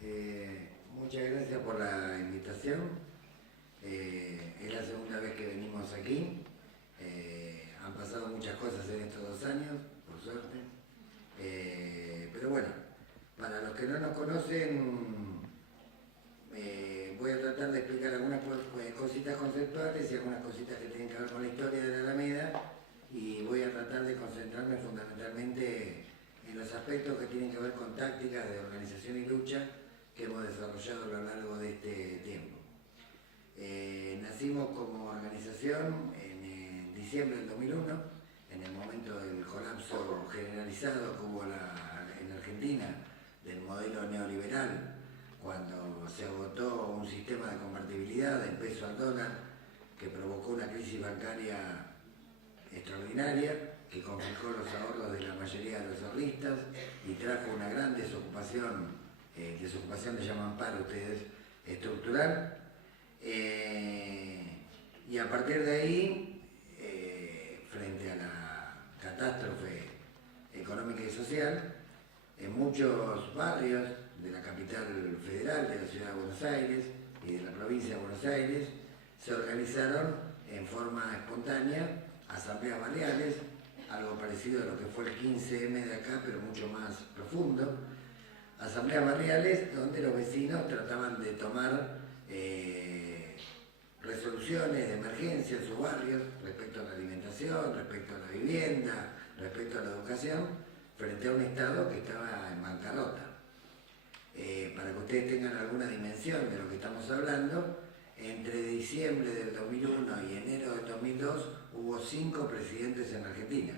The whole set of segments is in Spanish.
Muchas gracias por la invitación. Es la segunda vez que venimos aquí. Han pasado muchas cosas en estos 2 años, por suerte. Pero bueno, para los que no nos conocen, voy a tratar de explicar algunas cositas conceptuales y algunas cositas que tienen que ver con la historia de la Alameda, y voy a tratar de concentrarme fundamentalmente en los aspectos que tienen que ver con tácticas de organización y lucha que hemos desarrollado a lo largo de este tiempo. Nacimos como organización en diciembre del 2001, en el momento del colapso generalizado que hubo en Argentina del modelo neoliberal, cuando se agotó un sistema de convertibilidad del peso al dólar que provocó una crisis bancaria extraordinaria, que confiscó los ahorros de la mayoría de los ahorristas y trajo una gran desocupación le llaman paro ustedes, estructural. Y a partir de ahí, frente a la catástrofe económica y social, en muchos barrios de la capital federal, de la ciudad de Buenos Aires y de la provincia de Buenos Aires, se organizaron en forma espontánea asambleas barriales, algo parecido a lo que fue el 15M de acá, pero mucho más profundo. Asambleas barriales donde los vecinos trataban de tomar resoluciones de emergencia en sus barrios respecto a la alimentación, respecto a la vivienda, respecto a la educación, frente a un Estado que estaba en bancarrota. Para que ustedes tengan alguna dimensión de lo que estamos hablando, entre diciembre del 2001 y enero del 2002 hubo 5 presidentes en Argentina.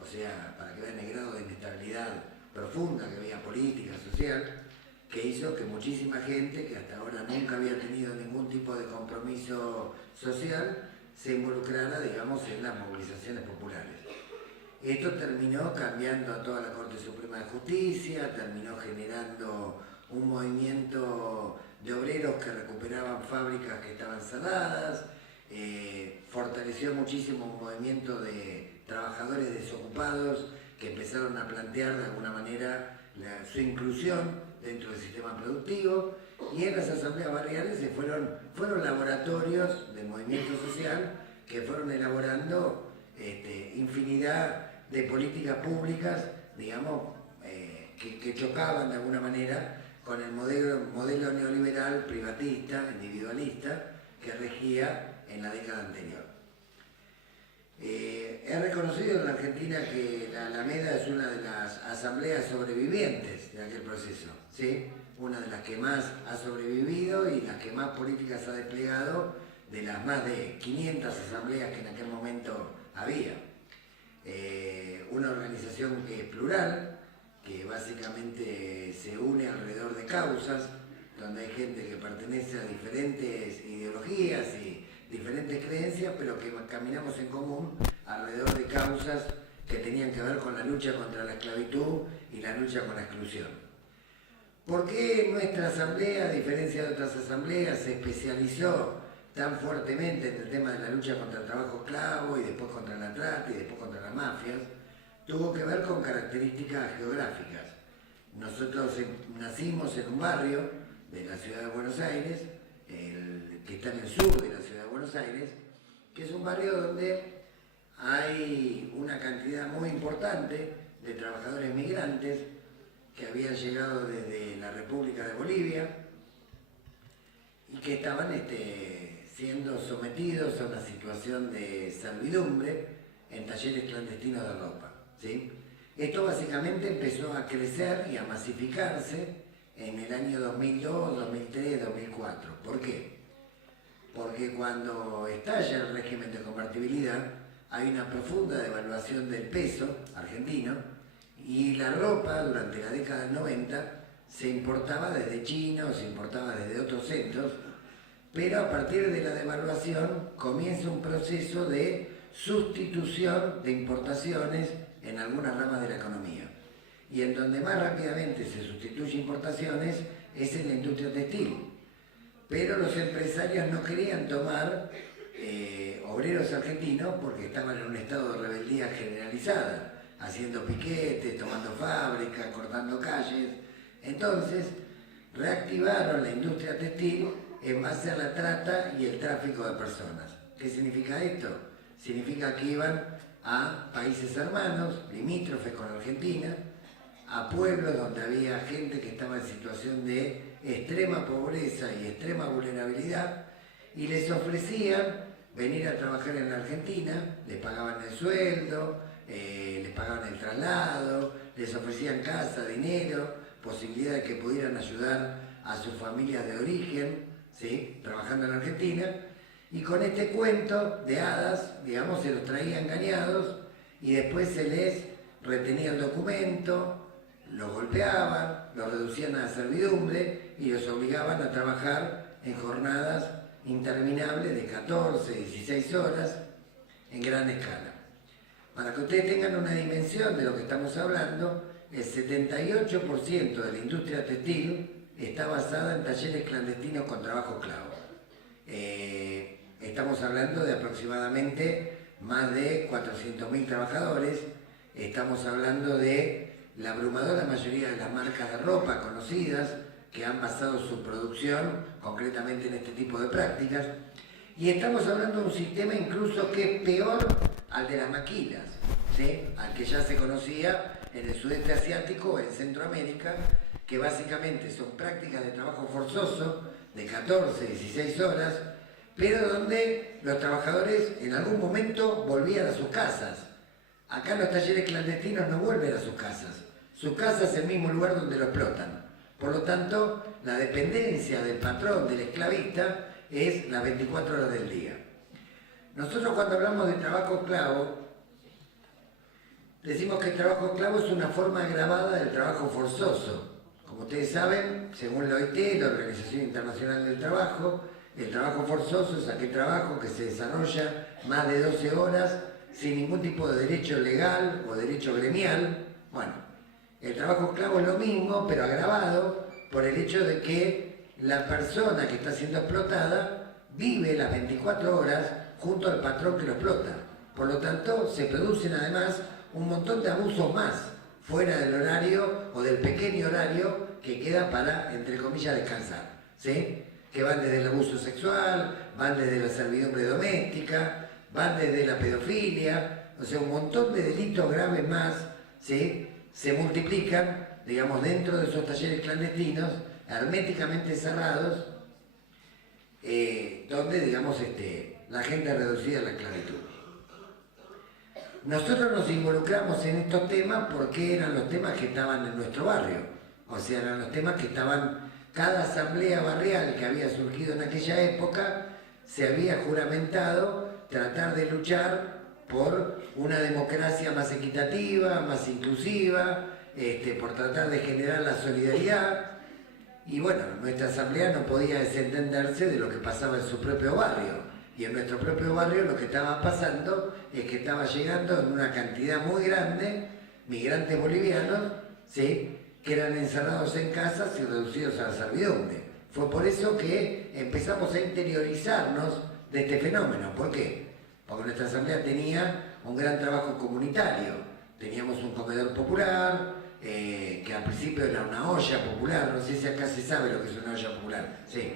O sea, para que vean el grado de inestabilidad profunda que había política, social, que hizo que muchísima gente que hasta ahora nunca había tenido ningún tipo de compromiso social se involucrara, digamos, en las movilizaciones populares. Esto terminó cambiando a toda la Corte Suprema de Justicia, terminó generando un movimiento de obreros que recuperaban fábricas que estaban cerradas, fortaleció muchísimo un movimiento de trabajadores desocupados que empezaron a plantear de alguna manera su inclusión dentro del sistema productivo, y en las asambleas barriales fueron laboratorios del movimiento social que fueron elaborando infinidad de políticas públicas, digamos, que chocaban de alguna manera con el modelo neoliberal privatista, individualista, que regía en la década anterior. Es reconocido en la Argentina que la Alameda es una de las asambleas sobrevivientes de aquel proceso, ¿sí? Una de las que más ha sobrevivido y las que más políticas ha desplegado de las más de 500 asambleas que en aquel momento había. Una organización que es plural, que básicamente se une alrededor de causas, donde hay gente que pertenece a diferentes ideologías y diferentes creencias, pero que caminamos en común alrededor de causas que tenían que ver con la lucha contra la esclavitud y la lucha con la exclusión. ¿Por qué nuestra asamblea, a diferencia de otras asambleas, se especializó tan fuertemente en el tema de la lucha contra el trabajo esclavo y después contra la trata y después contra las mafias? Tuvo que ver con características geográficas. Nosotros nacimos en un barrio de la ciudad de Buenos Aires, que está en el sur de la ciudad de Buenos Aires, que es un barrio donde hay una cantidad muy importante de trabajadores migrantes que habían llegado desde la República de Bolivia y que estaban siendo sometidos a una situación de servidumbre en talleres clandestinos de ropa, ¿sí? Esto básicamente empezó a crecer y a masificarse en el año 2002, 2003, 2004. ¿Por qué? Porque cuando estalla el régimen de convertibilidad hay una profunda devaluación del peso argentino y la ropa durante la década del 90 se importaba desde China o se importaba desde otros centros, pero a partir de la devaluación comienza un proceso de sustitución de importaciones en algunas ramas de la economía. Y en donde más rápidamente se sustituye importaciones es en la industria textil. Pero los empresarios no querían tomar obreros argentinos porque estaban en un estado de rebeldía generalizada, haciendo piquetes, tomando fábricas, cortando calles. Entonces reactivaron la industria textil en base a la trata y el tráfico de personas. ¿Qué significa esto? Significa que iban a países hermanos, limítrofes con Argentina, a pueblos donde había gente que estaba en situación de extrema pobreza y extrema vulnerabilidad, y les ofrecían venir a trabajar en la Argentina, les pagaban el sueldo, les pagaban el traslado, les ofrecían casa, dinero, posibilidad de que pudieran ayudar a sus familias de origen, ¿sí?, trabajando en Argentina, y con este cuento de hadas, digamos, se los traía engañados y después se les retenía el documento, los golpeaban, los reducían a servidumbre y los obligaban a trabajar en jornadas interminables de 14, 16 horas en gran escala. Para que ustedes tengan una dimensión de lo que estamos hablando, el 78% de la industria textil está basada en talleres clandestinos con trabajo esclavo. Estamos hablando de aproximadamente más de 400.000 trabajadores, estamos hablando de la abrumadora mayoría de las marcas de ropa conocidas que han basado su producción concretamente en este tipo de prácticas, y estamos hablando de un sistema incluso que es peor al de las maquilas, ¿sí?, al que ya se conocía en el sudeste asiático o en Centroamérica, que básicamente son prácticas de trabajo forzoso de 14, 16 horas, pero donde los trabajadores en algún momento volvían a sus casas. Acá los talleres clandestinos no vuelven a sus casas. Su casa es el mismo lugar donde lo explotan. Por lo tanto, la dependencia del patrón, del esclavista, es las 24 horas del día. Nosotros cuando hablamos de trabajo esclavo, decimos que el trabajo esclavo es una forma agravada del trabajo forzoso. Como ustedes saben, según la OIT, la Organización Internacional del Trabajo, el trabajo forzoso es aquel trabajo que se desarrolla más de 12 horas sin ningún tipo de derecho legal o derecho gremial. Bueno, el trabajo esclavo es lo mismo, pero agravado por el hecho de que la persona que está siendo explotada vive las 24 horas junto al patrón que lo explota. Por lo tanto, se producen además un montón de abusos más fuera del horario o del pequeño horario que queda para, entre comillas, descansar, ¿sí?, que van desde el abuso sexual, van desde la servidumbre doméstica, van desde la pedofilia, o sea, un montón de delitos graves más, ¿sí?, se multiplican, digamos, dentro de esos talleres clandestinos, herméticamente cerrados, donde, digamos, la gente es reducida a la esclavitud. Nosotros nos involucramos en estos temas porque eran los temas que estaban en nuestro barrio, o sea, eran los temas que estaban. Cada asamblea barrial que había surgido en aquella época se había juramentado tratar de luchar por una democracia más equitativa, más inclusiva, por tratar de generar la solidaridad. Y bueno, nuestra asamblea no podía desentenderse de lo que pasaba en su propio barrio. Y en nuestro propio barrio lo que estaba pasando es que estaba llegando en una cantidad muy grande migrantes bolivianos, ¿sí?, que eran encerrados en casas y reducidos a la servidumbre. Fue por eso que empezamos a interiorizarnos de este fenómeno. ¿Por qué? Porque nuestra asamblea tenía un gran trabajo comunitario. Teníamos un comedor popular, que al principio era una olla popular, no sé si acá se sabe lo que es una olla popular. Sí.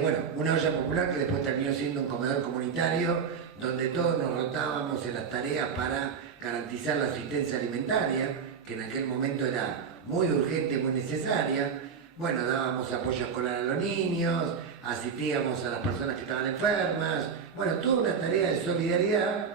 Bueno, una olla popular que después terminó siendo un comedor comunitario, donde todos nos rotábamos en las tareas para garantizar la asistencia alimentaria, que en aquel momento era muy urgente, muy necesaria. Bueno, dábamos apoyo escolar a los niños, asistíamos a las personas que estaban enfermas. Bueno, toda una tarea de solidaridad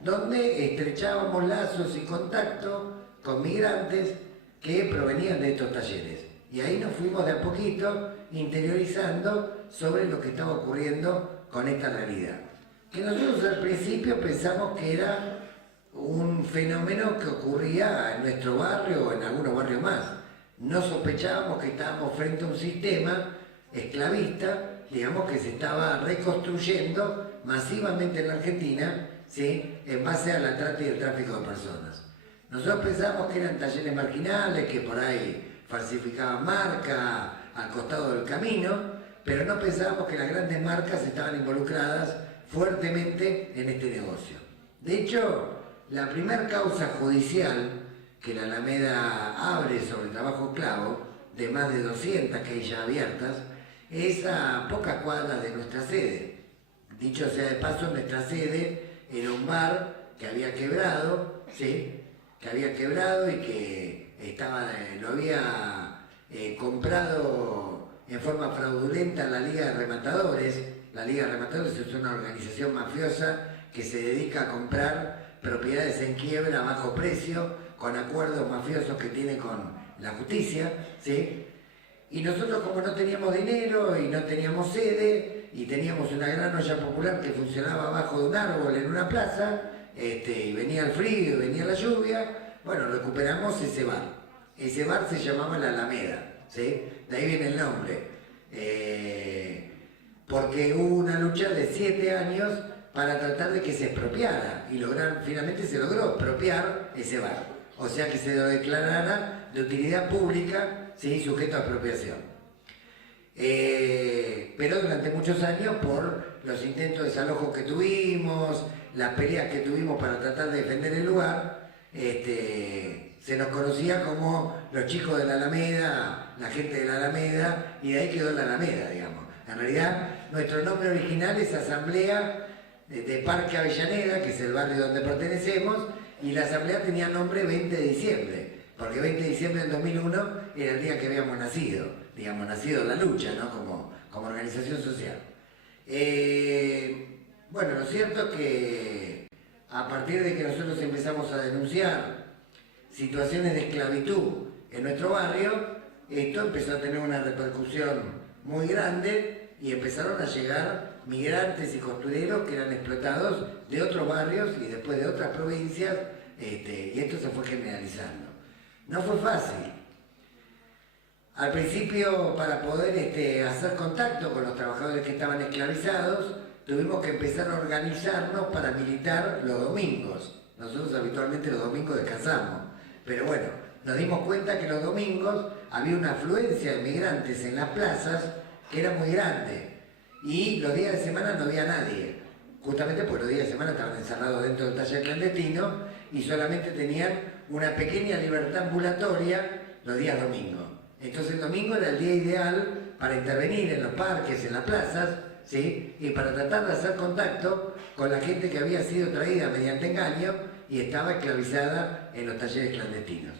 donde estrechábamos lazos y contacto con migrantes que provenían de estos talleres. Y ahí nos fuimos de a poquito interiorizando sobre lo que estaba ocurriendo con esta realidad. Que nosotros al principio pensamos que era un fenómeno que ocurría en nuestro barrio o en algunos barrios más. No sospechábamos que estábamos frente a un sistema esclavista, digamos, que se estaba reconstruyendo masivamente en la Argentina, ¿sí?, en base a la trata y el tráfico de personas. Nosotros pensábamos que eran talleres marginales, que por ahí falsificaban marca al costado del camino, pero no pensábamos que las grandes marcas estaban involucradas fuertemente en este negocio. De hecho, la primera causa judicial que la Alameda abre sobre el trabajo esclavo de más de 200 que hay ya abiertas, es a pocas cuadras de nuestra sede. Dicho sea de paso, nuestra sede era un bar que había quebrado, ¿sí? Que había quebrado y que lo había comprado en forma fraudulenta la Liga de Rematadores. La Liga de Rematadores es una organización mafiosa que se dedica a comprar propiedades en quiebra a bajo precio, con acuerdos mafiosos que tiene con la justicia, ¿sí? Y nosotros, como no teníamos dinero y no teníamos sede, y teníamos una gran olla popular que funcionaba abajo de un árbol en una plaza, y venía el frío, venía la lluvia, bueno, recuperamos ese bar. Ese bar se llamaba La Alameda, ¿sí? De ahí viene el nombre. Porque hubo una lucha de 7 años para tratar de que se expropiara, y finalmente se logró expropiar ese bar. O sea que se lo declarara de utilidad pública, ¿sí? Sujeto a expropiación. Pero durante muchos años, por los intentos de desalojo que tuvimos, las peleas que tuvimos para tratar de defender el lugar, se nos conocía como los chicos de la Alameda, la gente de la Alameda, y de ahí quedó la Alameda, digamos. En realidad, nuestro nombre original es Asamblea de Parque Avellaneda, que es el barrio donde pertenecemos, y la asamblea tenía nombre 20 de diciembre, porque 20 de diciembre del 2001 era el día que habíamos nacido, digamos, nacido la lucha, ¿no? Como organización social. Bueno, lo cierto es que a partir de que nosotros empezamos a denunciar situaciones de esclavitud en nuestro barrio, esto empezó a tener una repercusión muy grande y empezaron a llegar migrantes y costureros que eran explotados de otros barrios y después de otras provincias, y esto se fue generalizando. No fue fácil. Al principio, para poder hacer contacto con los trabajadores que estaban esclavizados, tuvimos que empezar a organizarnos para militar los domingos. Nosotros habitualmente los domingos descansamos, pero bueno, nos dimos cuenta que los domingos había una afluencia de migrantes en las plazas que era muy grande. Y los días de semana no había nadie, justamente porque los días de semana estaban encerrados dentro del taller clandestino y solamente tenían una pequeña libertad ambulatoria los días domingos. Entonces el domingo era el día ideal para intervenir en los parques, en las plazas, ¿sí? Y para tratar de hacer contacto con la gente que había sido traída mediante engaño y estaba esclavizada en los talleres clandestinos.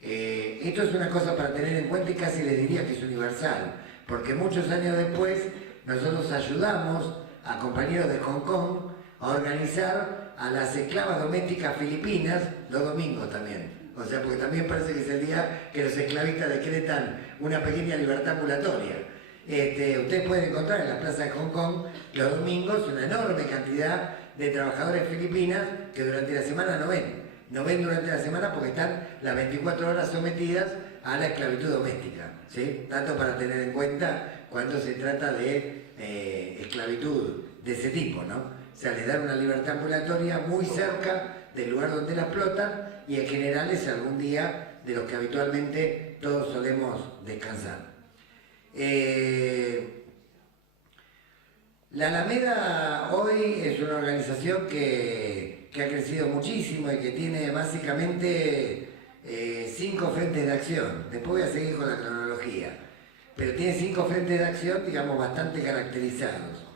Esto es una cosa para tener en cuenta y casi les diría que es universal, porque muchos años después nosotros ayudamos a compañeros de Hong Kong a organizar a las esclavas domésticas filipinas los domingos también. O sea, porque también parece que es el día que los esclavistas decretan una pequeña libertad ambulatoria. Ustedes pueden encontrar en la plaza de Hong Kong los domingos una enorme cantidad de trabajadores filipinas que durante la semana no ven. No ven durante la semana porque están las 24 horas sometidas a la esclavitud doméstica, ¿sí? Tanto para tener en cuenta cuando se trata de esclavitud de ese tipo, ¿no? O sea, les dan una libertad ambulatoria muy cerca del lugar donde la explotan y en general es algún día de los que habitualmente todos solemos descansar. La Alameda hoy es una organización que ha crecido muchísimo y que tiene básicamente 5 frentes de acción. Después voy a seguir con la cronología. Pero tiene 5 frentes de acción, digamos, bastante caracterizados.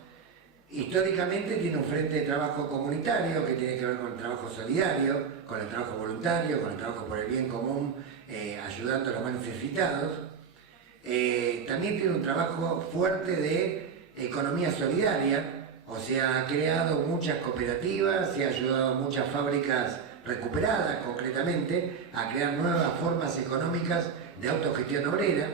Históricamente tiene un frente de trabajo comunitario que tiene que ver con el trabajo solidario, con el trabajo voluntario, con el trabajo por el bien común, ayudando a los más necesitados. También tiene un trabajo fuerte de economía solidaria, o sea, ha creado muchas cooperativas y ha ayudado a muchas fábricas recuperadas concretamente a crear nuevas formas económicas de autogestión obrera.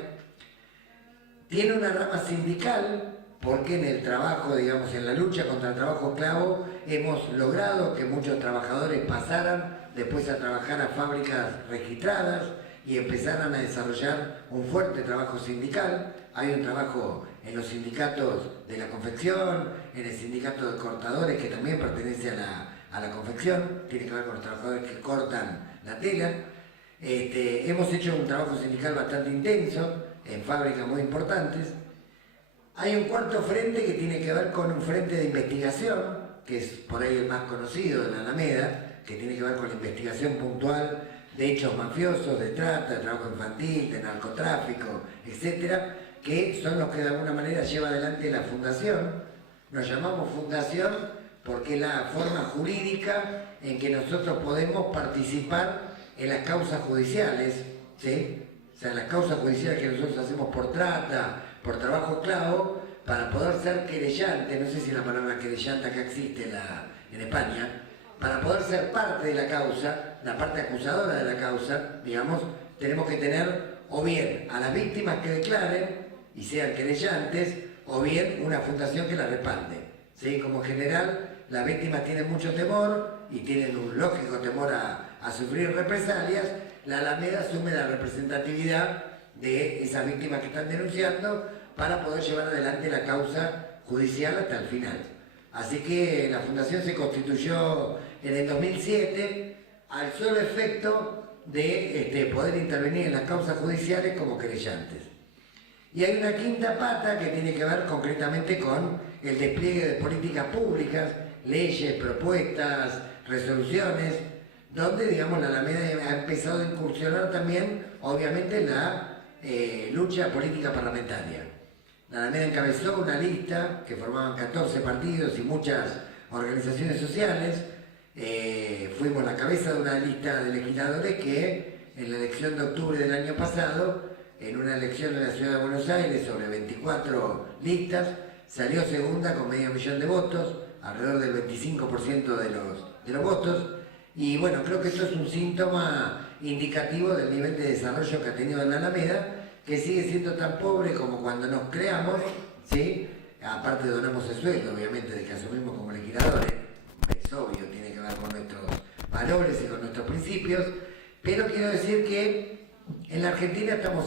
Tiene una rama sindical porque en el trabajo, digamos, en la lucha contra el trabajo esclavo hemos logrado que muchos trabajadores pasaran después a trabajar a fábricas registradas y empezaran a desarrollar un fuerte trabajo sindical. Hay un trabajo en los sindicatos de la confección, en el sindicato de cortadores que también pertenece a la confección, tiene que ver con los trabajadores que cortan la tela. Hemos hecho un trabajo sindical bastante intenso en fábricas muy importantes. Hay un cuarto frente que tiene que ver con un frente de investigación, que es por ahí el más conocido de la Alameda, que tiene que ver con la investigación puntual de hechos mafiosos, de trata, de trabajo infantil, de narcotráfico, etcétera, que son los que de alguna manera lleva adelante la fundación. Nos llamamos fundación porque es la forma jurídica en que nosotros podemos participar en las causas judiciales, ¿sí? O sea, las causas judiciales que nosotros hacemos por trata, por trabajo esclavo, para poder ser querellante, no sé si la palabra querellante acá existe en España, para poder ser parte de la causa, la parte acusadora de la causa, digamos, tenemos que tener o bien a las víctimas que declaren y sean querellantes, o bien una fundación que la respalde, ¿sí? Como general, las víctimas tienen mucho temor y tienen un lógico temor a sufrir represalias. La Alameda asume la representatividad de esas víctimas que están denunciando para poder llevar adelante la causa judicial hasta el final. Así que la fundación se constituyó en el 2007 al solo efecto de poder intervenir en las causas judiciales como querellantes. Y hay una quinta pata que tiene que ver concretamente con el despliegue de políticas públicas, leyes, propuestas, resoluciones, donde, digamos, la Alameda ha empezado a incursionar también, obviamente, en la lucha política parlamentaria. La Alameda encabezó una lista que formaban 14 partidos y muchas organizaciones sociales. Fuimos la cabeza de una lista de legisladores que en la elección de octubre del año pasado, en una elección en la ciudad de Buenos Aires sobre 24 listas, salió segunda con medio millón de votos, alrededor del 25% de los votos. Y bueno, creo que eso es un síntoma indicativo del nivel de desarrollo que ha tenido la Alameda, que sigue siendo tan pobre como cuando nos creamos, ¿sí? Aparte donamos el sueldo, obviamente, de que asumimos como legisladores, es obvio, tiene que ver con nuestros valores y con nuestros principios, pero quiero decir que en la Argentina estamos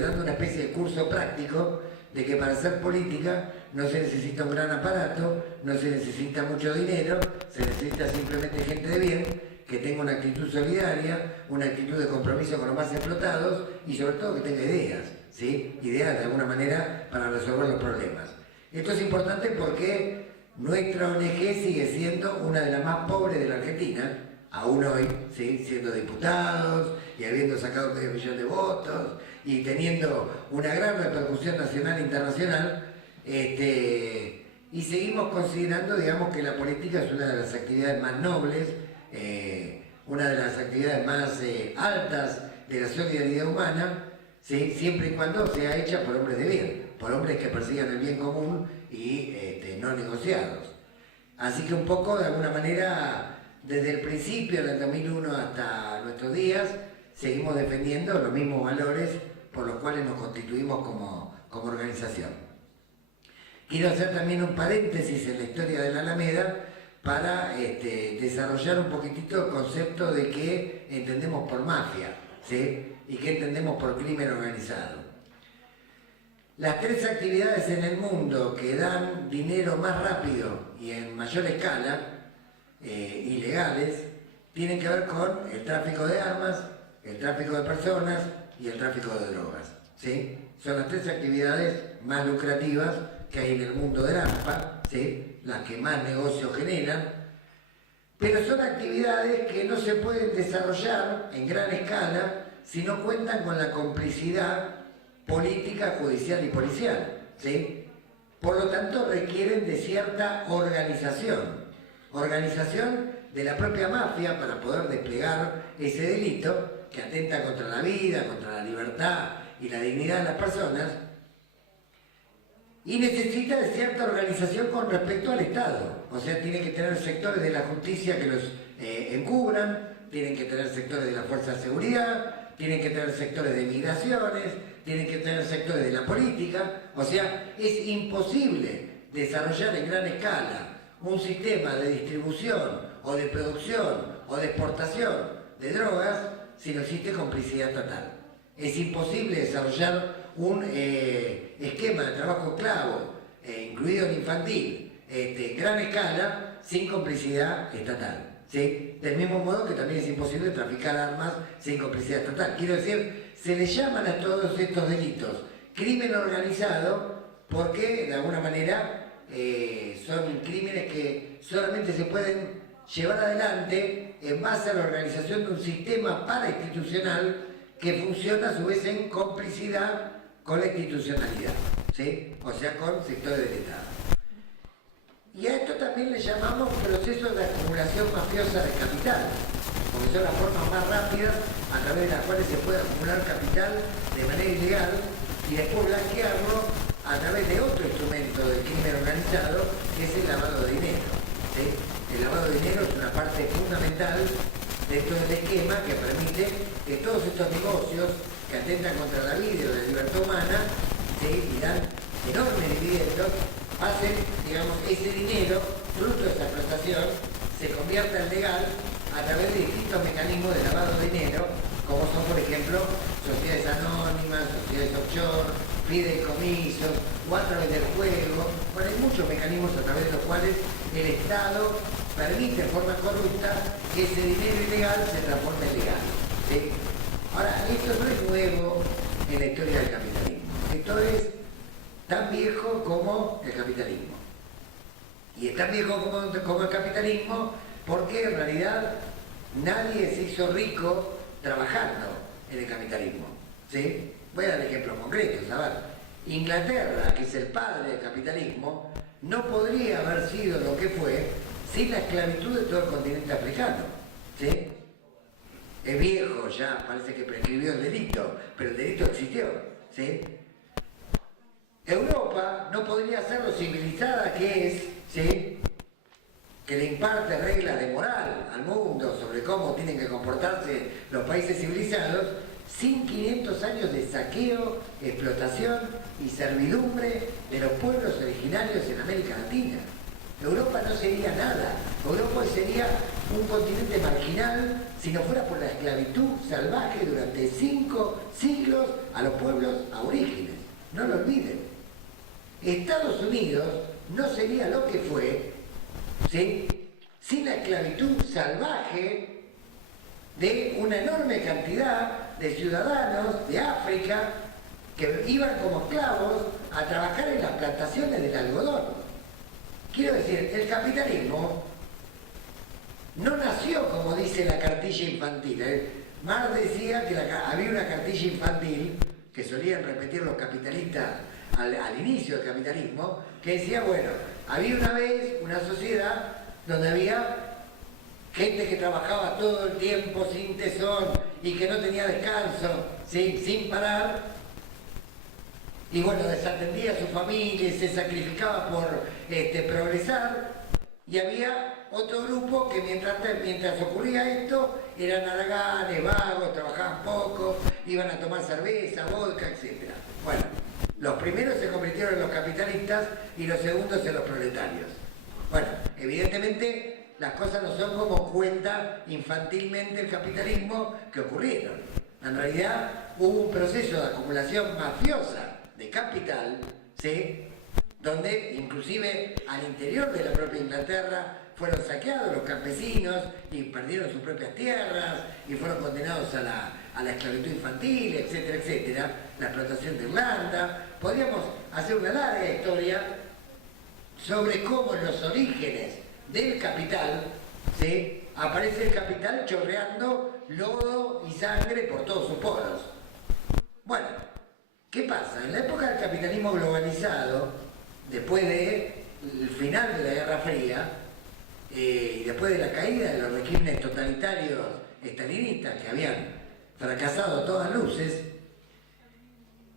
dando una especie de curso práctico de que para hacer política no se necesita un gran aparato, no se necesita mucho dinero, se necesita simplemente gente de bien, que tenga una actitud solidaria, una actitud de compromiso con los más explotados y sobre todo que tenga ideas, ¿sí? Ideas de alguna manera para resolver los problemas. Esto es importante porque nuestra ONG sigue siendo una de las más pobres de la Argentina, aún hoy, ¿sí? Siendo diputados y habiendo sacado medio millón de votos y teniendo una gran repercusión nacional e internacional, y seguimos considerando, digamos, que la política es una de las actividades más nobles, una de las actividades más altas de la solidaridad humana, ¿sí? Siempre y cuando sea hecha por hombres de bien, por hombres que persigan el bien común y no negociados. Así que un poco, de alguna manera, desde el principio, en el 2001 hasta nuestros días, seguimos defendiendo los mismos valores por los cuales nos constituimos como organización. Quiero hacer también un paréntesis en la historia de la Alameda para desarrollar un poquitito el concepto de qué entendemos por mafia, ¿sí? Y qué entendemos por crimen organizado. Las tres actividades en el mundo que dan dinero más rápido y en mayor escala, ilegales, tienen que ver con el tráfico de armas, el tráfico de personas y el tráfico de drogas, ¿sí? Son las tres actividades más lucrativas que hay en el mundo del AMPA, ¿sí? Las que más negocios generan, pero son actividades que no se pueden desarrollar en gran escala si no cuentan con la complicidad política, judicial y policial, ¿sí? Por lo tanto, requieren de cierta organización de la propia mafia para poder desplegar ese delito que atenta contra la vida, contra la libertad y la dignidad de las personas, y necesita de cierta organización con respecto al Estado. O sea, tiene que tener sectores de la justicia que los encubran, tienen que tener sectores de la fuerza de seguridad, tienen que tener sectores de migraciones, tienen que tener sectores de la política. O sea, es imposible desarrollar en gran escala un sistema de distribución o de producción o de exportación de drogas si no existe complicidad estatal. Es imposible desarrollar un esquema de trabajo esclavo, incluido el infantil, en gran escala, sin complicidad estatal, ¿sí? Del mismo modo que también es imposible traficar armas sin complicidad estatal. Quiero decir, se le llaman a todos estos delitos crimen organizado porque, de alguna manera, son crímenes que solamente se pueden llevar adelante en base a la organización de un sistema parainstitucional que funciona a su vez en complicidad con la institucionalidad, ¿sí? O sea, con sectores del Estado. Y a esto también le llamamos procesos de acumulación mafiosa de capital, porque son las formas más rápidas a través de las cuales se puede acumular capital de manera ilegal y después blanquearlo a través de otro instrumento del crimen organizado, que es el lavado de dinero, ¿sí? El lavado de dinero es una parte fundamental dentro del esquema que permite que todos estos negocios que atentan contra la vida o la libertad humana, ¿sí? Y dan enormes dividendos, hacen, digamos, ese dinero, fruto de esa explotación, se convierta en legal a través de distintos mecanismos de lavado de dinero, como son, por ejemplo, sociedades anónimas, sociedades offshore, fideicomisos, o a través del juego. Bueno, hay muchos mecanismos a través de los cuales el Estado permite en forma corrupta que ese dinero ilegal se transforme en legal, ¿sí? Ahora, esto no es nuevo en la historia del capitalismo. Esto es tan viejo como el capitalismo. Y es tan viejo como el capitalismo porque en realidad nadie se hizo rico trabajando en el capitalismo, ¿sí? Voy a dar ejemplos concretos. A ver, Inglaterra, que es el padre del capitalismo, no podría haber sido lo que fue sin la esclavitud de todo el continente africano, ¿sí? Es viejo ya, parece que prescribió el delito, pero el delito existió, ¿sí? Europa no podría ser lo civilizada que es, ¿sí? Que le imparte reglas de moral al mundo sobre cómo tienen que comportarse los países civilizados, sin 500 años de saqueo, explotación y servidumbre de los pueblos originarios en América Latina. Europa no sería nada. Europa sería un continente marginal si no fuera por la esclavitud salvaje durante 5 siglos a los pueblos aborígenes. No lo olviden. Estados Unidos no sería lo que fue, ¿sí?, sin la esclavitud salvaje de una enorme cantidad de ciudadanos de África que iban como esclavos a trabajar en las plantaciones del algodón. Quiero decir, el capitalismo no nació como dice la cartilla infantil. Marx decía que había una cartilla infantil que solían repetir los capitalistas al inicio del capitalismo, que decía, bueno, había una vez una sociedad donde había gente que trabajaba todo el tiempo sin tesón y que no tenía descanso, ¿sí?, sin parar. Y bueno, desatendía a su familia, se sacrificaba por progresar, y había otro grupo que mientras ocurría esto, eran haraganes, vagos, trabajaban poco, iban a tomar cerveza, vodka, etc. Bueno, los primeros se convirtieron en los capitalistas y los segundos en los proletarios. Bueno, evidentemente las cosas no son como cuenta infantilmente el capitalismo que ocurrieron. En realidad hubo un proceso de acumulación mafiosa de capital, ¿sí?, donde inclusive al interior de la propia Inglaterra fueron saqueados los campesinos y perdieron sus propias tierras y fueron condenados a la esclavitud infantil, etcétera, etcétera, la explotación de Irlanda. Podríamos hacer una larga historia sobre cómo en los orígenes del capital, ¿sí?, aparece el capital chorreando lodo y sangre por todos sus poros. Bueno, ¿qué pasa? En la época del capitalismo globalizado, después del final de la Guerra Fría y después de la caída de los regímenes totalitarios estalinistas que habían fracasado a todas luces,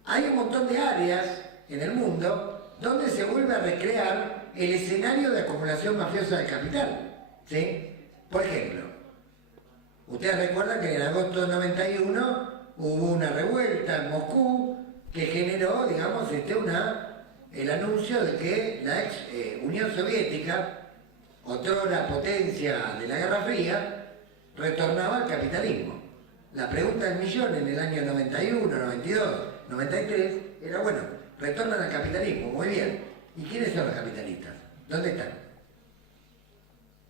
hay un montón de áreas en el mundo donde se vuelve a recrear el escenario de acumulación mafiosa de capital, ¿sí? Por ejemplo, ustedes recuerdan que en agosto del 91 hubo una revuelta en Moscú que generó, digamos, el anuncio de que la ex Unión Soviética, otrora potencia de la Guerra Fría, retornaba al capitalismo. La pregunta del millón en el año 91, 92, 93 era, bueno, retornan al capitalismo, muy bien. ¿Y quiénes son los capitalistas? ¿Dónde están?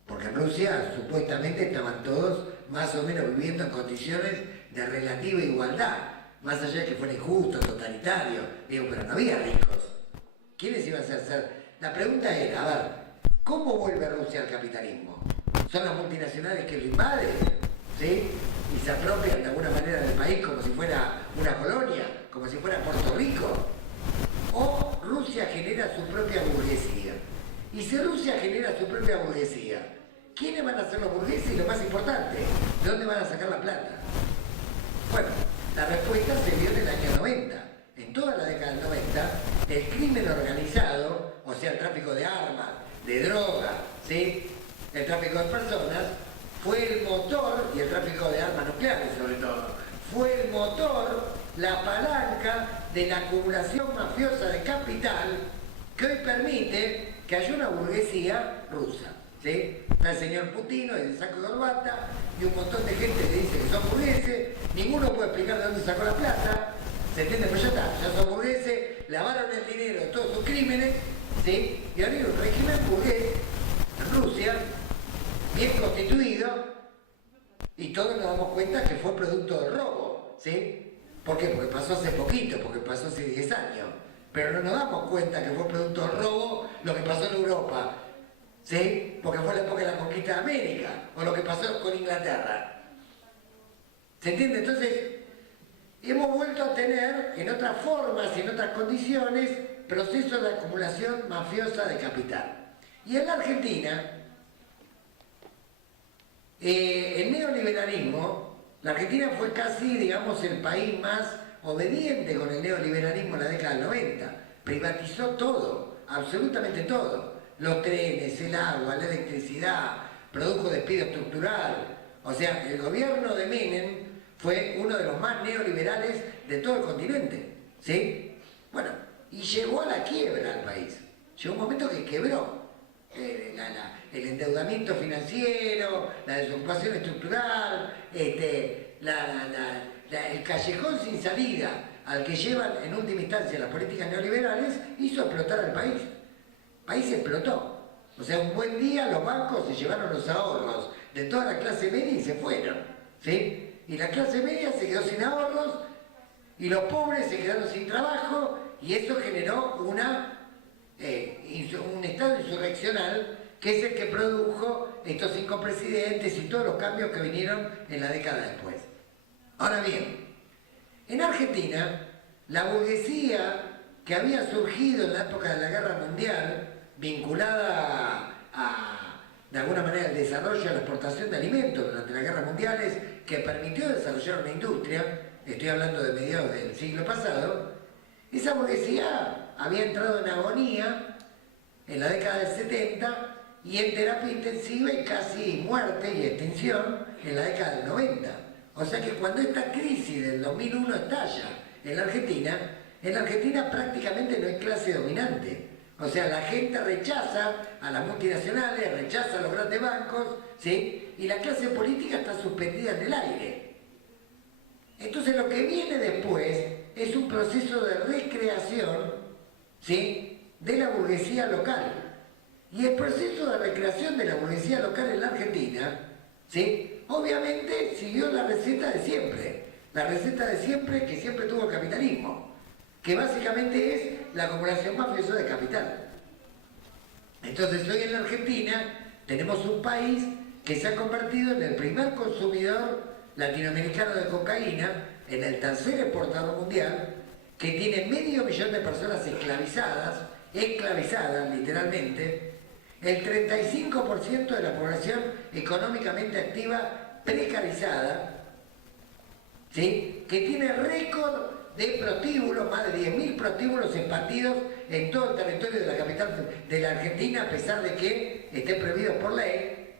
Porque en Rusia supuestamente estaban todos más o menos viviendo en condiciones de relativa igualdad, más allá de que fuera injusto, totalitario, digo, pero no había ricos. ¿Quiénes iban a ser? La pregunta era, a ver, ¿cómo vuelve Rusia al capitalismo? son las multinacionales que lo invaden, ¿sí? Y se apropian de alguna manera del país como si fuera una colonia, como si fuera Puerto Rico. O Rusia genera su propia burguesía. Y si Rusia genera su propia burguesía, ¿quiénes van a ser los burgueses? Y lo más importante, ¿de dónde van a sacar la plata? Bueno, la respuesta se dio en el año 90. En toda la década del 90, el crimen organizado, o sea, el tráfico de armas, de droga, ¿sí? El tráfico de personas, fue el motor, y el tráfico de armas nucleares sobre todo, fue el motor, la palanca de la acumulación mafiosa de capital que hoy permite que haya una burguesía rusa, ¿sí? Está el señor Putin y el saco de corbata y un montón de gente que dice que son burgueses, ninguno puede explicar de dónde sacó la plata, ¿se entiende? Pero ya está, ya son burgueses, lavaron el dinero de todos sus crímenes, ¿sí? Y ahora hay un régimen burgués en Rusia, bien constituido, y todos nos damos cuenta que fue producto del robo, ¿sí? ¿Por qué? Porque pasó hace poquito, porque pasó hace 10 años. Pero no nos damos cuenta que fue producto del robo lo que pasó en Europa, ¿sí? Porque fue la época de la conquista de América, o lo que pasó con Inglaterra. ¿Se entiende? Entonces, hemos vuelto a tener, en otras formas y en otras condiciones, procesos de acumulación mafiosa de capital. Y en la Argentina, el neoliberalismo, la Argentina fue casi, digamos, el país más obediente con el neoliberalismo en la década del 90. Privatizó todo, absolutamente todo. Los trenes, el agua, la electricidad, produjo despido estructural. O sea, el gobierno de Menem fue uno de los más neoliberales de todo el continente, ¿sí? Bueno, y llevó a la quiebra al país. Llegó un momento que quebró. El endeudamiento financiero, la desocupación estructural, el callejón sin salida al que llevan en última instancia las políticas neoliberales hizo explotar al país. El país explotó. O sea, un buen día los bancos se llevaron los ahorros de toda la clase media y se fueron, ¿sí? Y la clase media se quedó sin ahorros y los pobres se quedaron sin trabajo y eso generó un estado insurreccional que es el que produjo estos 5 presidentes y todos los cambios que vinieron en la década después. Ahora bien, en Argentina, la burguesía que había surgido en la época de la Guerra Mundial, vinculada de alguna manera al desarrollo y a la exportación de alimentos durante las guerras mundiales, que permitió desarrollar una industria, estoy hablando de mediados del siglo pasado, esa burguesía había entrado en agonía en la década del 70 y en terapia intensiva y casi muerte y extinción en la década del 90. O sea que cuando esta crisis del 2001 estalla en la Argentina prácticamente no hay clase dominante. O sea, la gente rechaza a las multinacionales, rechaza a los grandes bancos, ¿sí? Y la clase política está suspendida en el aire. Entonces lo que viene después es un proceso de recreación, ¿sí?, de la burguesía local. Y el proceso de recreación de la burguesía local en la Argentina, ¿sí?, obviamente siguió la receta de siempre. La receta de siempre que siempre tuvo el capitalismo, que básicamente es la acumulación mafiosa de capital. Entonces hoy en la Argentina tenemos un país que se ha convertido en el primer consumidor latinoamericano de cocaína, en el tercer exportador mundial, que tiene 500.000 de personas esclavizadas literalmente, el 35% de la población económicamente activa precarizada, ¿sí?, que tiene récord de prostíbulos, más de 10.000 prostíbulos expandidos en todo el territorio de la capital de la Argentina, a pesar de que estén prohibidos por ley,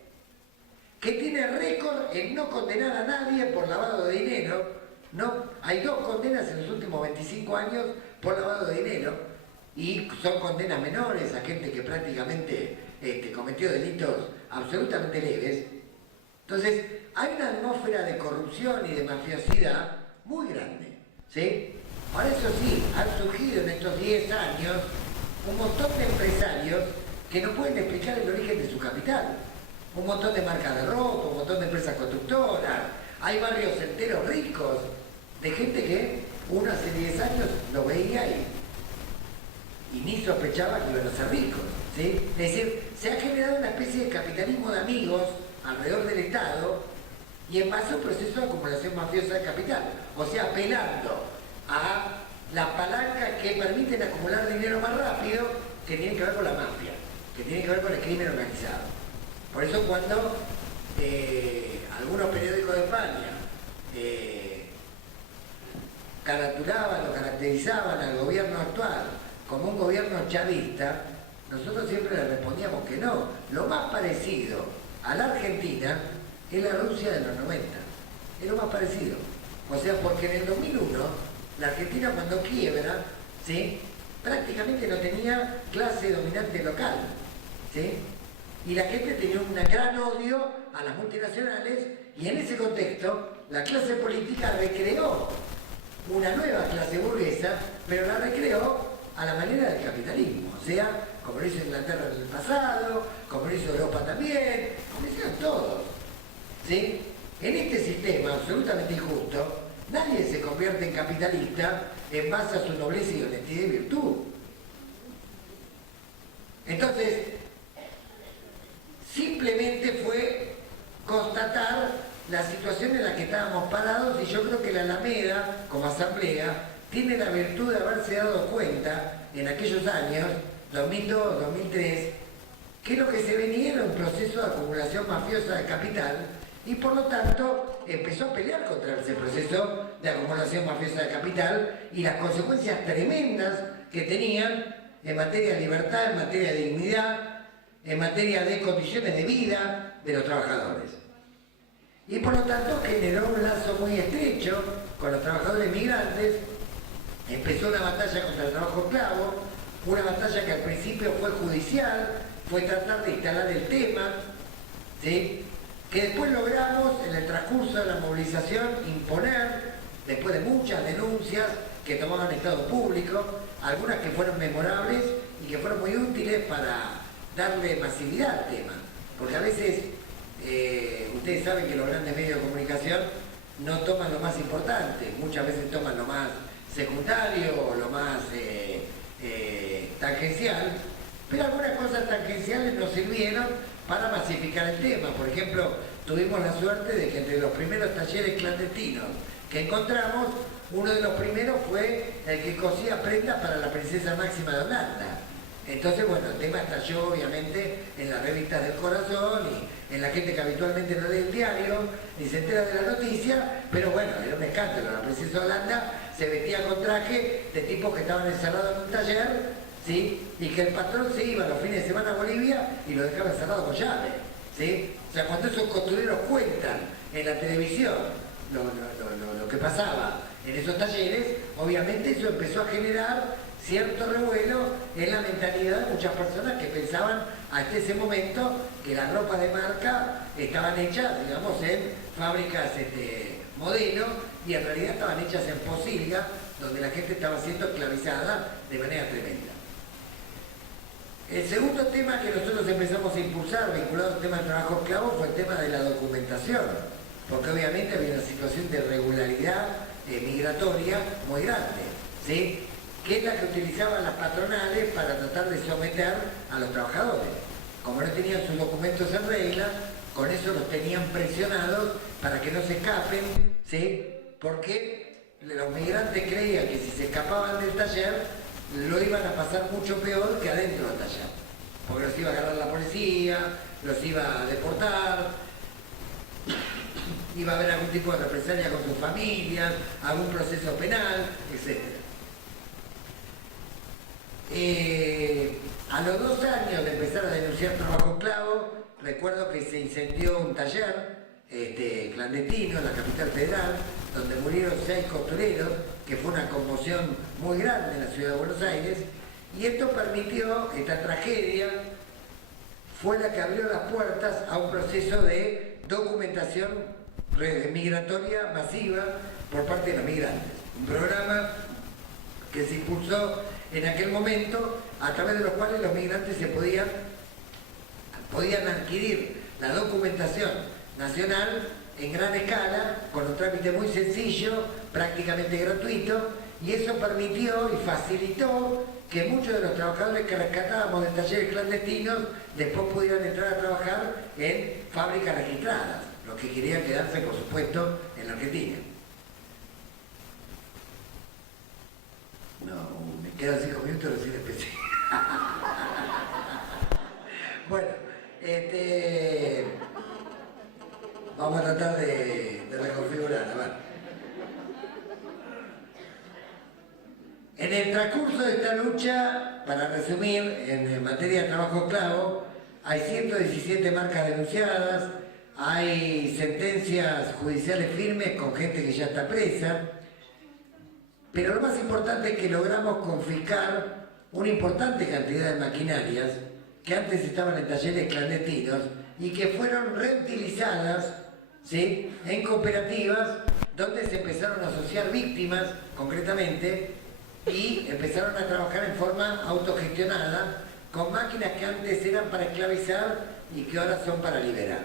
que tiene récord en no condenar a nadie por lavado de dinero. No, hay 2 condenas en los últimos 25 años por lavado de dinero, y son condenas menores a gente que prácticamente cometió delitos absolutamente leves. Entonces, hay una atmósfera de corrupción y de mafiosidad muy grande, ¿sí? Ahora, eso sí, han surgido en estos 10 años un montón de empresarios que no pueden explicar el origen de su capital. Un montón de marcas de ropa, un montón de empresas constructoras, hay barrios enteros ricos de gente que uno hace 10 años lo veía y ni sospechaba que iban a ser ricos, ¿sí? Es decir, se ha generado una especie de capitalismo de amigos alrededor del Estado y en base a un proceso de acumulación mafiosa de capital. O sea, apelando a las palancas que permiten acumular dinero más rápido, que tienen que ver con la mafia, que tienen que ver con el crimen organizado. Por eso cuando algunos periódicos de España caratulaban o caracterizaban al gobierno actual como un gobierno chavista, nosotros siempre le respondíamos que no. Lo más parecido a la Argentina es la Rusia de los 90. Es lo más parecido. O sea, porque en el 2001, la Argentina cuando quiebra, ¿sí?, prácticamente no tenía clase dominante local, ¿sí? Y la gente tenía un gran odio a las multinacionales y en ese contexto la clase política recreó una nueva clase burguesa, pero la recreó a la manera del capitalismo, o sea, como lo hizo Inglaterra en el pasado, como lo hizo Europa también, como lo hicieron todos, ¿sí? En este sistema absolutamente injusto, nadie se convierte en capitalista en base a su nobleza y honestidad y virtud. Entonces, simplemente fue constatar la situación en la que estábamos parados y yo creo que la Alameda, como asamblea, tiene la virtud de haberse dado cuenta en aquellos años, 2002, 2003, que lo que se venía era un proceso de acumulación mafiosa de capital y por lo tanto empezó a pelear contra ese proceso de acumulación mafiosa de capital y las consecuencias tremendas que tenían en materia de libertad, en materia de dignidad, en materia de condiciones de vida de los trabajadores. Y por lo tanto generó un lazo muy estrecho con los trabajadores migrantes, empezó una batalla contra el trabajo esclavo, una batalla que al principio fue judicial, fue tratar de instalar el tema, ¿sí?, que después logramos en el transcurso de la movilización imponer, después de muchas denuncias que tomaban estado público, algunas que fueron memorables y que fueron muy útiles para darle masividad al tema, porque a veces ustedes saben que los grandes medios de comunicación no toman lo más importante, muchas veces toman lo más secundario o lo más tangencial, pero algunas cosas tangenciales nos sirvieron para masificar el tema. Por ejemplo, tuvimos la suerte de que entre los primeros talleres clandestinos que encontramos, uno de los primeros fue el que cosía prendas para la princesa Máxima de Holanda. Entonces, bueno, el tema estalló obviamente en las revistas del corazón y en la gente que habitualmente no lee el diario ni se entera de la noticia, pero bueno, era un escándalo. La princesa de Holanda se vestía con traje de tipos que estaban encerrados en un taller, ¿sí?, y que el patrón se iba los fines de semana a Bolivia y lo dejaba encerrado con llave, ¿sí? O sea, cuando esos costureros cuentan en la televisión lo que pasaba en esos talleres, obviamente eso empezó a generar cierto revuelo en la mentalidad de muchas personas que pensaban hasta ese momento que las ropas de marca estaban hechas, digamos, en fábricas modelo y en realidad estaban hechas en Posilga, donde la gente estaba siendo esclavizada de manera tremenda. El segundo tema que nosotros empezamos a impulsar, vinculado al tema del trabajo esclavo, fue el tema de la documentación, porque obviamente había una situación de irregularidad migratoria muy grande, ¿sí?, que es la que utilizaban las patronales para tratar de someter a los trabajadores. Como no tenían sus documentos en regla, con eso los tenían presionados para que no se escapen, ¿sí?, porque los migrantes creían que si se escapaban del taller lo iban a pasar mucho peor que adentro del taller, porque los iba a agarrar la policía, los iba a deportar, iba a haber algún tipo de represalia con sus familias, algún proceso penal, etc. A los 2 años de empezar a denunciar trabajo esclavo, recuerdo que se incendió un taller clandestino en la capital federal, donde murieron 6 costureros, que fue una conmoción muy grande en la ciudad de Buenos Aires, y esto permitió, esta tragedia fue la que abrió las puertas a un proceso de documentación migratoria masiva por parte de los migrantes. Un programa que se impulsó en aquel momento, a través de los cuales los migrantes podían adquirir la documentación nacional en gran escala, con un trámite muy sencillo, prácticamente gratuito, y eso permitió y facilitó que muchos de los trabajadores que rescatábamos de talleres clandestinos después pudieran entrar a trabajar en fábricas registradas, los que querían quedarse, por supuesto, en la Argentina. No, me quedan 5 minutos, recién empecé. Bueno, vamos a tratar de reconfigurar, a ver. En el transcurso de esta lucha, para resumir, en materia de trabajo esclavo, hay 117 marcas denunciadas, hay sentencias judiciales firmes con gente que ya está presa, pero lo más importante es que logramos confiscar una importante cantidad de maquinarias que antes estaban en talleres clandestinos y que fueron reutilizadas, ¿sí?, en cooperativas donde se empezaron a asociar víctimas, concretamente, y empezaron a trabajar en forma autogestionada con máquinas que antes eran para esclavizar y que ahora son para liberar.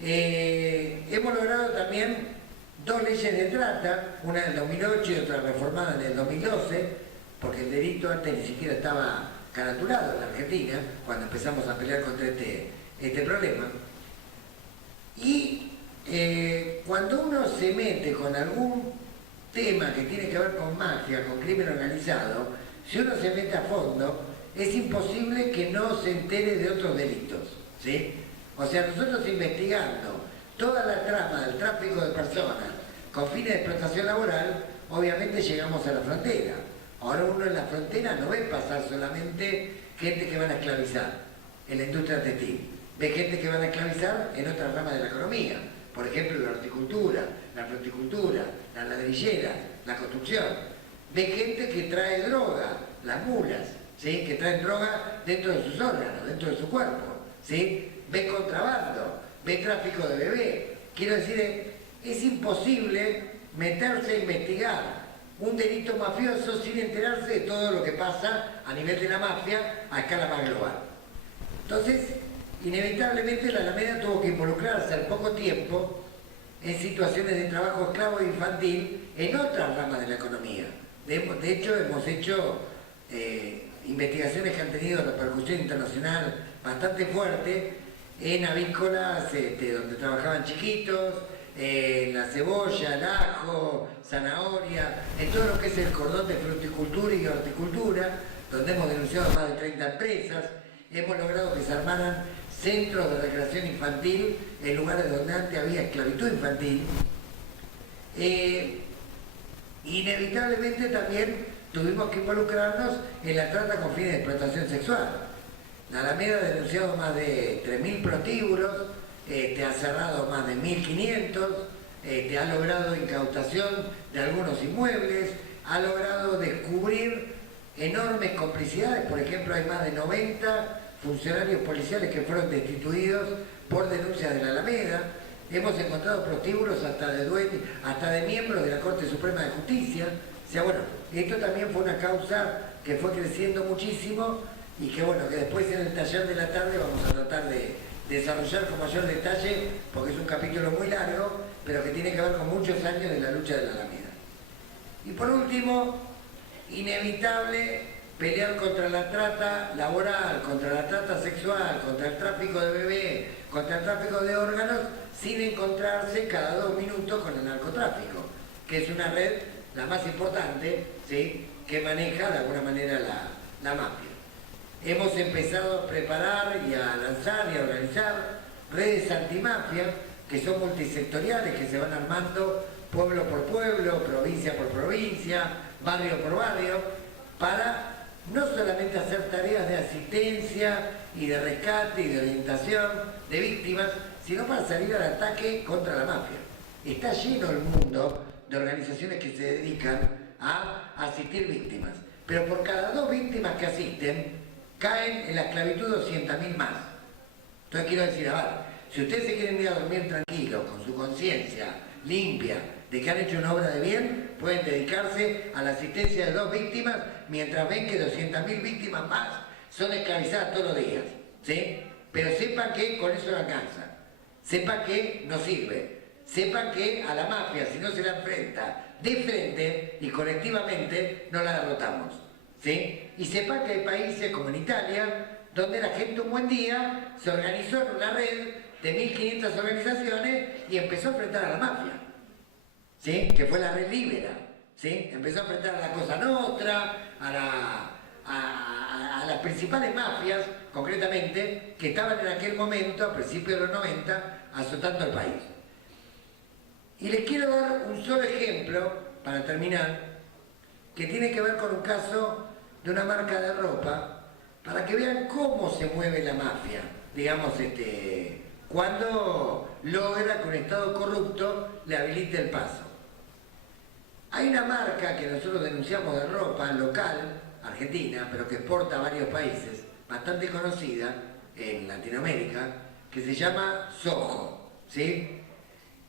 Hemos logrado también 2 leyes de trata, una en el 2008 y otra reformada en el 2012, porque el delito antes ni siquiera estaba caratulado en la Argentina, cuando empezamos a pelear contra este problema. Y cuando uno se mete con algún tema que tiene que ver con mafia, con crimen organizado, si uno se mete a fondo, es imposible que no se entere de otros delitos, ¿sí? O sea, nosotros investigando toda la trama del tráfico de personas con fines de explotación laboral, obviamente llegamos a la frontera. Ahora uno en la frontera no ve pasar solamente gente que van a esclavizar en la industria textil, ve gente que van a esclavizar en otras ramas de la economía. Por ejemplo, la horticultura, la fruticultura, la ladrillera, la construcción. Ve gente que trae droga, las mulas, ¿sí?, que traen droga dentro de sus órganos, dentro de su cuerpo, ¿sí? Ve contrabando, ve tráfico de bebé. Quiero decir, es imposible meterse a investigar un delito mafioso sin enterarse de todo lo que pasa a nivel de la mafia a escala más global. Entonces, inevitablemente la Alameda tuvo que involucrarse al poco tiempo en situaciones de trabajo esclavo e infantil en otras ramas de la economía. De hecho, hemos hecho investigaciones que han tenido repercusión internacional bastante fuerte en avícolas donde trabajaban chiquitos, la cebolla, el ajo, zanahoria, en todo lo que es el cordón de fruticultura y horticultura, donde hemos denunciado más de 30 empresas. Hemos logrado que se armaran centros de recreación infantil en lugares donde antes había esclavitud infantil. Inevitablemente también tuvimos que involucrarnos en la trata con fines de explotación sexual. La Alameda ha denunciado más de 3.000 prostíbulos, ha cerrado más de 1.500, ha logrado incautación de algunos inmuebles, ha logrado descubrir enormes complicidades. Por ejemplo, hay más de 90 funcionarios policiales que fueron destituidos por denuncias de la Alameda. Hemos encontrado prostíbulos hasta de miembros de la Corte Suprema de Justicia. O sea, bueno, esto también fue una causa que fue creciendo muchísimo y que, bueno, que después en el taller de la tarde vamos a tratar de desarrollar con mayor detalle, porque es un capítulo muy largo, pero que tiene que ver con muchos años de la lucha de la Alameda. Y por último, inevitable pelear contra la trata laboral, contra la trata sexual, contra el tráfico de bebés, contra el tráfico de órganos, sin encontrarse cada 2 minutos con el narcotráfico, que es una red, la más importante, ¿sí?, que maneja de alguna manera la mafia. Hemos empezado a preparar y a lanzar y a organizar redes antimafia, que son multisectoriales, que se van armando pueblo por pueblo, provincia por provincia, barrio por barrio, para no solamente hacer tareas de asistencia y de rescate y de orientación de víctimas, sino para salir al ataque contra la mafia. Está lleno el mundo de organizaciones que se dedican a asistir víctimas, pero por cada 2 víctimas que asisten, caen en la esclavitud 200.000 más. Entonces quiero decir, a ver, si ustedes se quieren ir a dormir tranquilos, con su conciencia limpia, de que han hecho una obra de bien, pueden dedicarse a la asistencia de 2 víctimas, mientras ven que 200.000 víctimas más son esclavizadas todos los días, ¿sí? Pero sepan que con eso no alcanza, sepan que no sirve, sepan que a la mafia, si no se la enfrenta de frente y colectivamente no la derrotamos, ¿sí? Y sepa que hay países como en Italia, donde la gente un buen día se organizó en una red de 1500 organizaciones y empezó a enfrentar a la mafia, ¿sí? Que fue la red Libera, ¿sí? Empezó a enfrentar a la Cosa Nostra, a las principales mafias, concretamente, que estaban en aquel momento, a principios de los 90, azotando el país. Y les quiero dar un solo ejemplo, para terminar, que tiene que ver con un caso de una marca de ropa, para que vean cómo se mueve la mafia, digamos, cuando logra que un Estado corrupto le habilite el paso. Hay una marca que nosotros denunciamos de ropa local, argentina, pero que exporta a varios países, bastante conocida en Latinoamérica, que se llama Soho, ¿sí?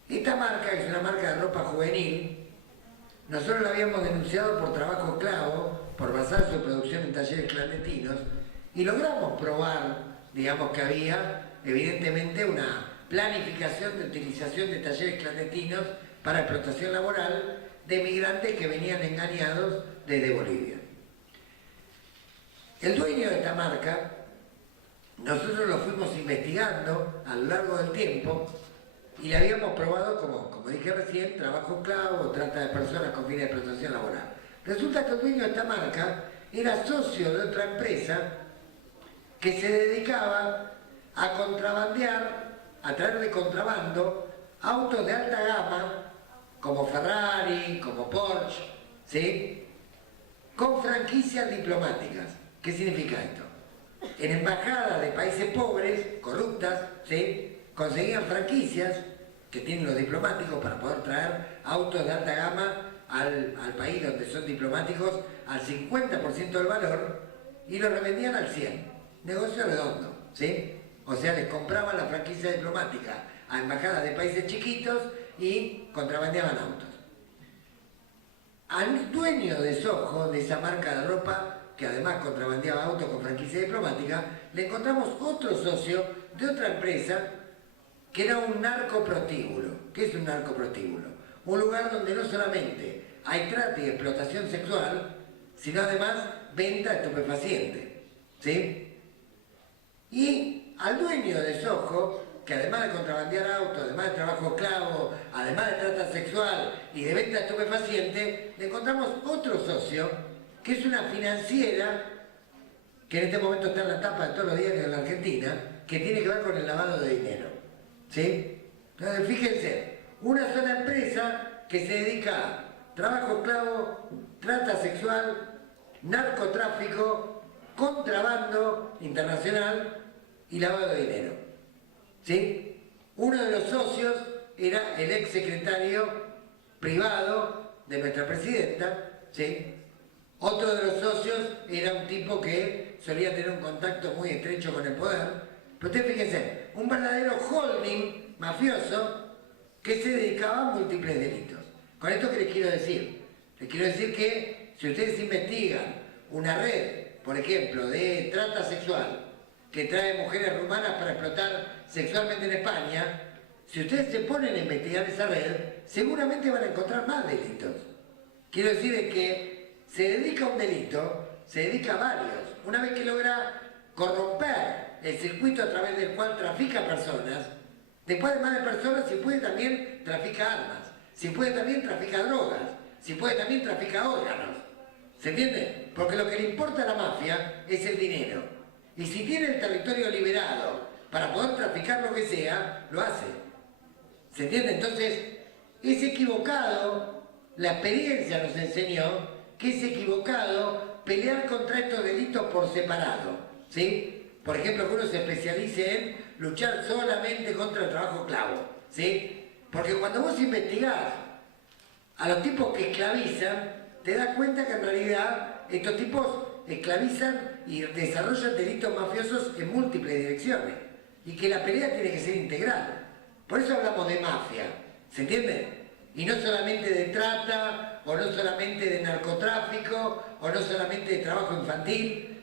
Esta marca, que es una marca de ropa juvenil, nosotros la habíamos denunciado por trabajo esclavo, por basar su producción en talleres clandestinos, y logramos probar, digamos, que había evidentemente una planificación de utilización de talleres clandestinos para explotación laboral de migrantes que venían engañados desde Bolivia. El dueño de esta marca, nosotros lo fuimos investigando a lo largo del tiempo y le habíamos probado, como dije recién, trabajo esclavo, trata de personas con fines de explotación laboral. Resulta que el dueño de esta marca era socio de otra empresa que se dedicaba a contrabandear, a traer de contrabando autos de alta gama, como Ferrari, como Porsche, ¿sí? Con franquicias diplomáticas. ¿Qué significa esto? En embajadas de países pobres, corruptas, ¿sí? Conseguían franquicias que tienen los diplomáticos para poder traer autos de alta gama al país donde son diplomáticos al 50% del valor y los revendían al 100%. Negocio redondo, ¿sí? O sea, les compraban la franquicia diplomática a embajadas de países chiquitos y contrabandeaban autos. Al dueño de Soho, de esa marca de ropa, que además contrabandeaba autos con franquicia diplomática, le encontramos otro socio de otra empresa que era un narcoprostíbulo. ¿Qué es un narcoprostíbulo? Un lugar donde no solamente hay trata y explotación sexual, sino además venta de estupefacientes, ¿sí? Y al dueño de Soho, que además de contrabandear autos, además de trabajo esclavo, además de trata sexual y de venta de estupefacientes, le encontramos otro socio, que es una financiera, que en este momento está en la tapa de todos los diarios de la Argentina, que tiene que ver con el lavado de dinero, ¿sí? Entonces, fíjense, una sola empresa que se dedica a trabajo esclavo, trata sexual, narcotráfico, contrabando internacional y lavado de dinero, ¿sí? Uno de los socios era el ex secretario privado de nuestra presidenta, ¿sí? Otro de los socios era un tipo que solía tener un contacto muy estrecho con el poder. Pero ustedes fíjense, un verdadero holding mafioso que se dedicaba a múltiples delitos. ¿Con esto qué les quiero decir? Les quiero decir que si ustedes investigan una red, por ejemplo, de trata sexual, que trae mujeres rumanas para explotar sexualmente en España, si ustedes se ponen a investigar esa red, seguramente van a encontrar más delitos. Quiero decir que se dedica a un delito, se dedica a varios. Una vez que logra corromper el circuito a través del cual trafica personas, después además de personas, si puede también trafica armas, si puede también trafica drogas, si puede también trafica órganos. ¿Se entiende? Porque lo que le importa a la mafia es el dinero. Y si tiene el territorio liberado para poder traficar lo que sea, lo hace. ¿Se entiende? Entonces, es equivocado, la experiencia nos enseñó que es equivocado pelear contra estos delitos por separado, ¿sí? Por ejemplo, que uno se especialice en luchar solamente contra el trabajo esclavo, ¿sí? Porque cuando vos investigás a los tipos que esclavizan, te das cuenta que en realidad estos tipos esclavizan y desarrollan delitos mafiosos en múltiples direcciones y que la pelea tiene que ser integral. Por eso hablamos de mafia, ¿se entiende? Y no solamente de trata, o no solamente de narcotráfico, o no solamente de trabajo infantil,